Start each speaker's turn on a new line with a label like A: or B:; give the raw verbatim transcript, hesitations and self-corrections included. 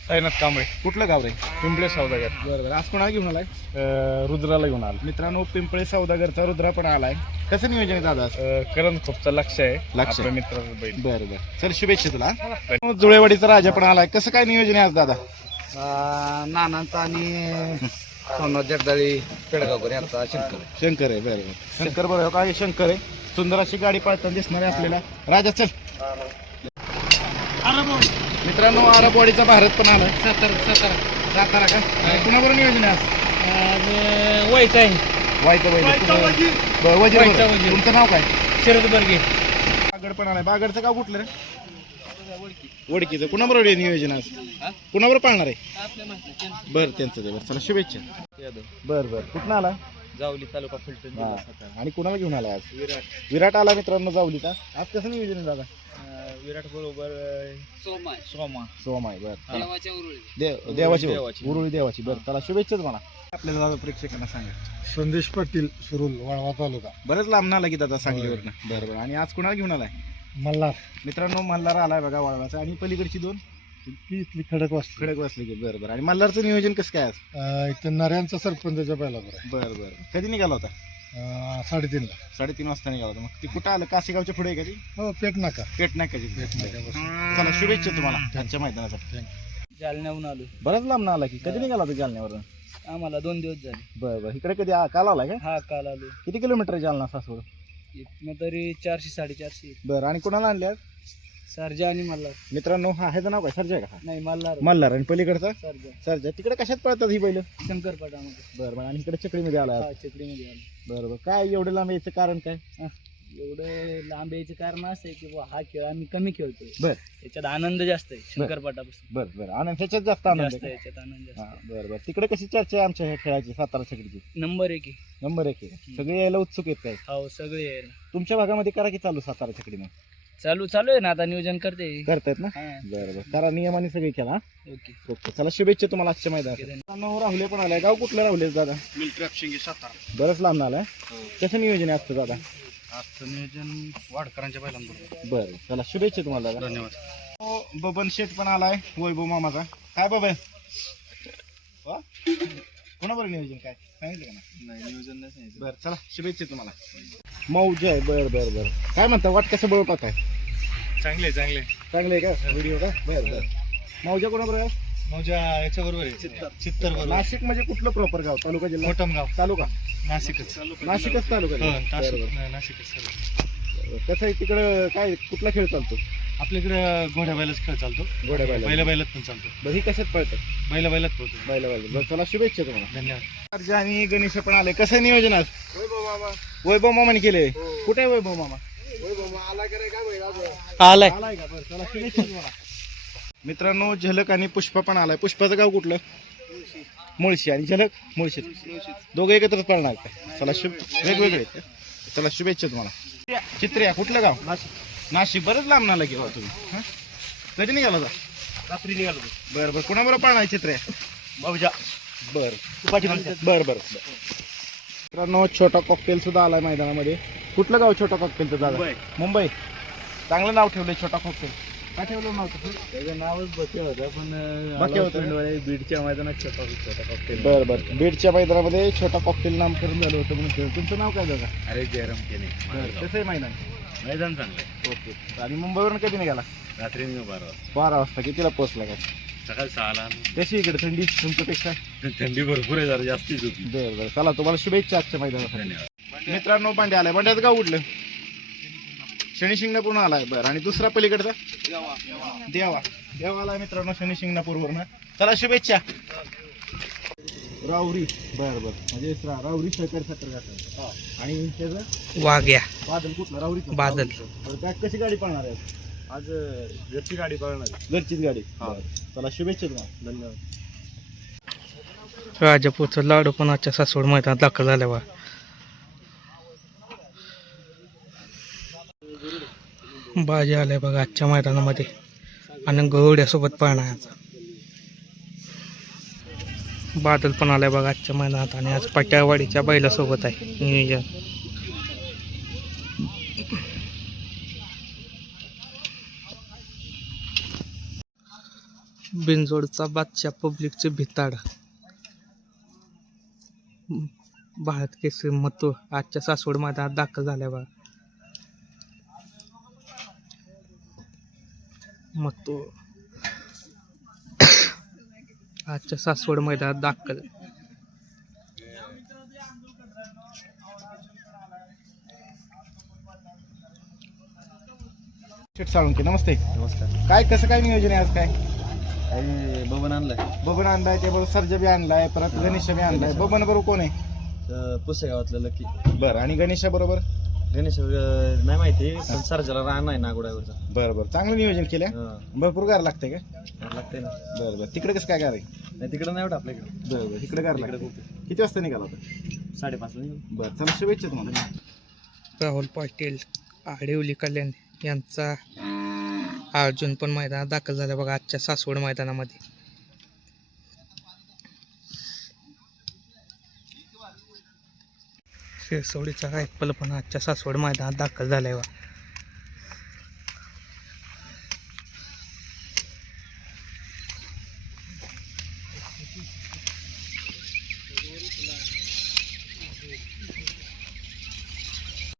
A: साईनाथ कांबळे.
B: कुठलं गाव रे?
A: पिंपळे सौदागर.
B: बरं बरं. आज कोणाला घेऊन आलाय?
A: अं, रुद्राला घेऊन आलो.
B: मित्रांनो पिंपळे सौदागरचा रुद्रा पण आलाय. कसं नियोजन आहे दादा?
A: अं, करण खूपचं लक्ष आहे.
B: लक्ष आहे.
A: आपल्या मित्राचं बैल.
B: बरं बरं. सर शुभेच्छा तुला. जुळेवाडीचा राजा पण आलाय. कसं काय नियोजन आहे आज दादा?
C: नानांचा आणि सोमनाथ जगदाळी पेडगावकर यांचा शंकर.
B: शंकर आहे. बरं बरं. शंकर बरोबर काय शंकर आहे. सुंदर अशी गाडी पळताना दिसणार आहे आपल्याला. राजा चल. मित्रांनो आरबवाडीचा भारत पण आलाय.
C: सातारा सातारा
B: सातारा का? कुणाबरोबर नियोजन आहे आज?
C: आज वयचं आहे.
B: वायचं बैल. बरं, वजीर
C: वायचा
B: बरोबर.
C: वजीर.
B: तुमचं नाव काय?
C: शरद बर्गे.
B: बागड पण आलाय. बागडचं गाव कुठलं रे? वडकीचं. कुणाबरोबर आहे नियोजन आज? कुणाबरोबर पाळणार आहे? बरं त्यांचं ते. बरं चला शुभेच्छा. बरं बरं. कुठं आला?
C: जावली तालुका फलटण.
B: हा. आणि कुणाला घेऊन आला आज? विराट. विराट आला मित्रांनो जावलीचा. आज कसं नियोजन आहे दादा?
C: विराट बरोबर सोमा सोमा
B: सोम आहे. बरं
C: देवाच्या उरुळी.
B: देव देवाची
C: देवाची.
B: उरुळी देवाची. बरं चला शुभेच्छाच म्हणा आपल्या दादा प्रेक्षकांना सांगा.
D: संदेश पाटील सुरुल वाळवा तालुका.
B: बरंच लांब आला की दादा सांगलीवरनं. बरं बरं. आणि आज कुणाला घेऊन आलाय?
D: मल्हार
B: मित्रांनो मल्हार आलाय बघा वळवाचा. आणि पलीकडची दोन
D: ती इथली खडक वाजते.
B: खडक वाचले की. बरं बरं. आणि मल्हारचं नियोजन कसं काय आज?
D: इथं नऱ्यांचा सरपंचाच्या बैलावर आहे.
B: बरं बरं. कधी निघाला होता?
D: अं, साडेतीनला.
B: साडेतीन वाजता निघाला होता. मग ती कुठं आलं? कासेगावच्या पुढे आहे का ती?
D: हो पेट नाका.
B: पेट नाही का ती?
D: पेट नाक्यापासून.
B: चला शुभेच्छा तुम्हाला आजच्या मैदानासाठी.
C: जालन्याहून आलो.
B: बरंच लांब आला की. कधी निघाला होता जालन्यावर?
C: आम्हाला दोन दिवस झाले.
B: बरं बरं. इकडे कधी आ- काल आला का?
C: हा काल आलो.
B: किती किलोमीटर आहे जालना सासवड?
C: इथनं तरी चारशे साडेचारशे.
B: बरं. आणि कुणाला आणले आज?
C: सरजा आणि मल्हार.
B: मित्रांनो हा ह्याचं नाव काय? सर्जा आहे का?
C: नाही मल्हार.
B: मल्हार. आणि पलीकडचा
C: सरजा
B: सर्जा. तिकडे कशात पळतात ही बैल?
C: शंकरपाटामध्ये.
B: बरं बरं. आणि इकडे चकडीमध्ये आला आज.
C: हा चकडीमध्ये आलो.
B: बरं बरं. काय एवढं लांब यायचं कारण काय?
C: एवढं लांब यायचं कारण असं आहे की बुवा हा खेळ आम्ही कमी खेळतोय.
B: बरं
C: याच्यात आनंद जास्त आहे शंकरपाटापासून.
B: बरं बरं. आनंद ह्याच्यात जास्त आनंद
C: जास्त
B: आहे
C: आहे, याच्यात आनंद जास्त
B: का?
C: आहे.
B: हा बरं बरं. तिकडे कशी चर्चा आहे आमच्या ह्या खेळाची सातारा चकडीची?
C: नंबर एक आहे.
B: नंबर एक आहे. सगळे यायला उत्सुक आहेत काय?
C: हो सगळे आहे.
B: तुमच्या भागामध्ये करा की चालू सातारा चकडीनं?
C: चालू चालू आहे ना आता नियोजन करते.
B: करतायत ना?
C: हा.
B: बरं बरं. करा नियमाने सगळे केला.
C: ओके.
B: ओके चला शुभेच्छा तुम्हाला आजच्या मैदानात.
C: ओके,
B: मित्रांनो, राहुले पण आलाय. गाव कुठलं राहुले दादा?
C: सातारा.
B: बरंच लांब आलाय. कसं नियोजन आहे आजचं दादा?
C: आजचं नियोजन वाडकरांच्या बैलांबरोबर.
B: बरं चला शुभेच्छा तुम्हाला दादा.
C: धन्यवाद.
B: हो, बबन शेठ पण आलाय. वैभव मामाचा. काय बबन? वा? कोणाबरोबर नियोजन काय सांगितलं का ना?
C: नाही नियोजन नाही सांगितलं.
B: बरं चला शुभेच्छा तुम्हाला. मौज आहे. बरं बरं बरं. काय म्हणता वाट कसं बळपा काय?
A: चांगले चांगले.
B: चांगले आहे का व्हिडिओ का? बरं बरं. मौजा कोणाबरोबर आहे?
D: माझ्या याच्या बरोबर आहे. चित्तर बरोबर.
B: नाशिक म्हणजे कुठलं प्रॉपर गाव? तालुका जिल्हा?
D: मोठमगाव.
B: तालुका
D: नाशिकच.
B: नाशिकच तालुका
D: हो,
B: जिल्हा.
D: नाशिक-
B: बरं,
D: नाही, नाशिकच सर्व.
B: बरं. कसं आहे तिकडं काय कुठला खेळ चालतो?
D: आपल्याकडे घोड्या बैलाच खेळ चालतो.
B: घोड्या बैला.
D: बैला बैलात पण चालतो.
B: बरं ही कशात पळतात?
D: बैला बैलात पोहतो.
B: बैला बैला. बरं चला शुभेच्छा तुम्हाला.
D: धन्यवाद.
B: अर्जा आणि गणेश पण आले. कसं आहे नियोजन आज? वैभव मामाने केले. कुठे आहे वैभव मामा?
C: आलाय.
B: आलाय का? बरं चला शुभेच्छा तुम्हाला. मित्रांनो झलक आणि पुष्पा पण आलाय. पुष्पाचं गाव कुठलं? मुळशी. आणि झलक मुळशी. दोघं एकत्रच पळणार का? चला शुभ वेगवेगळे आहेत का? चला शुभेच्छा तुम्हाला. चित्र्या कुठलं गाव? नाशिक. नाशिक. बरंच लांब नाला घेऊ तुम्ही. हं? कधी निघाला होता?
C: रात्री निघालो.
B: बरं बरं. कोणाबरोबर पाळणार चित्र्या?
C: बाबूजा.
B: बरं बरं बरं. मित्रांनो छोटा कॉकटेल सुद्धा आलाय मैदानामध्ये. कुठलं गाव छोटा कॉकटेलचं दादा? मुंबई. चांगलं नाव ठेवलंय छोटा कॉकटेल. काय ठेवलं नाव तसं?
C: त्याचं नावच बके होतं पण
B: बके होतं.
C: आला बीडच्या मैदानात छोटा छोटा कॉकटेल.
B: बरं बरं. बीडच्या मैदानामध्ये छोटा कॉकटेल नामकरण झालं होतं म्हणून ठेवलं. तुमचं नाव काय दादा?
C: अरे जयराम केने.
B: बरं कसं आहे मैदान?
C: मैदान चांगलं.
B: ओके. आणि मुंबईवरून कधी निघाला?
C: रात्री निघा बारा वाजता.
B: बारा वाजता. कितीला पोहोचला काय?
C: सकाळी सहाला.
B: कशी इकडे थंडी तुमच्यापेक्षा?
C: थंडी भरपूर आहे जरा जास्तीच होती.
B: बरं बरं. चला तुम्हाला शुभेच्छा आजच्या मैदानासाठी.
C: धन्यवाद.
B: मित्रांनो पांडे आलाय. पांड्याचं गाव कुठलं? शनी शिंगणापूर आलाय. बरं. आणि दुसरा पलीकडचा? देवा. देवा आलाय मित्रांनो शनी शिंगणापूरवरून. चला शुभेच्छा. राहुरी. बरं बरं. म्हणजे रा- राहुरी सहकारी सत्र घातला. आणि त्याचं
C: वाघ्या.
B: बादल कुठलं? राहुरी.
C: बादल.
B: काय कशी गाडी पळणार आहे
A: आज घरची गाडी पळणार.
B: घरचीच गाडी? बरं. चला शुभेच्छा तुम्हाला.
A: धन्यवाद.
C: राजापूरचा लाडू पण आजच्या सासवड मैदानात दाखल झाला बा. बाजी आलाय बघा आजच्या मैदानामध्ये आणि गवड्यासोबत पळणार. बादल पण आलाय बघा आजच्या मैदानात आणि आज पट्यावाडीच्या बैलासोबत आहे नियोजन. बिनजोडचा बादशाह पब्लिकचे भिताड भारत केसरी मतो आजच्या सासवड मैदानात दाखल झाल्या बा मतो आजच्या सासवड मैदानात दाखल.
B: शेठ साळुंके नमस्ते.
D: नमस्कार.
B: काय कसं काय नियोजन आहे आज काय?
D: आणि बबन आणलाय
B: बबन आणलाय त्याबरोबर सर्जा बी आणलाय परत गणेश बी आणलाय. बबन बरोबर कोण आहे?
D: पुसेगावातलं लकी.
B: बरं आणि गणेशा बरोबर?
D: गणेश अं, नाही माहिती पण सरजाला रान आहे नागोड्यावरचा.
B: बरं बरं चांगलं नियोजन केलं. भरपूर गार लागतंय का?
D: लागतंय ना.
B: बरं बरं तिकडे कसं काय गार आहे?
D: नाही तिकडं नाही एवढं आपल्या इकडे.
B: बरं बरं इकडे गार
D: तिकडे
B: लागतं.
D: खूप
B: किती वाजता निघाला होता?
D: साडेपाचला निघू.
B: बरं चला शुभेच्छा तुम्हाला.
C: राहुल पाटील आडिवली कल्याण यांचा अर्जुन पण मैदानात दाखल झाला बघा आजच्या सासवड मैदानामध्ये. शिरसवडीचा रायफल पण आजच्या सासवड मैदानात दाखल झालाय बा.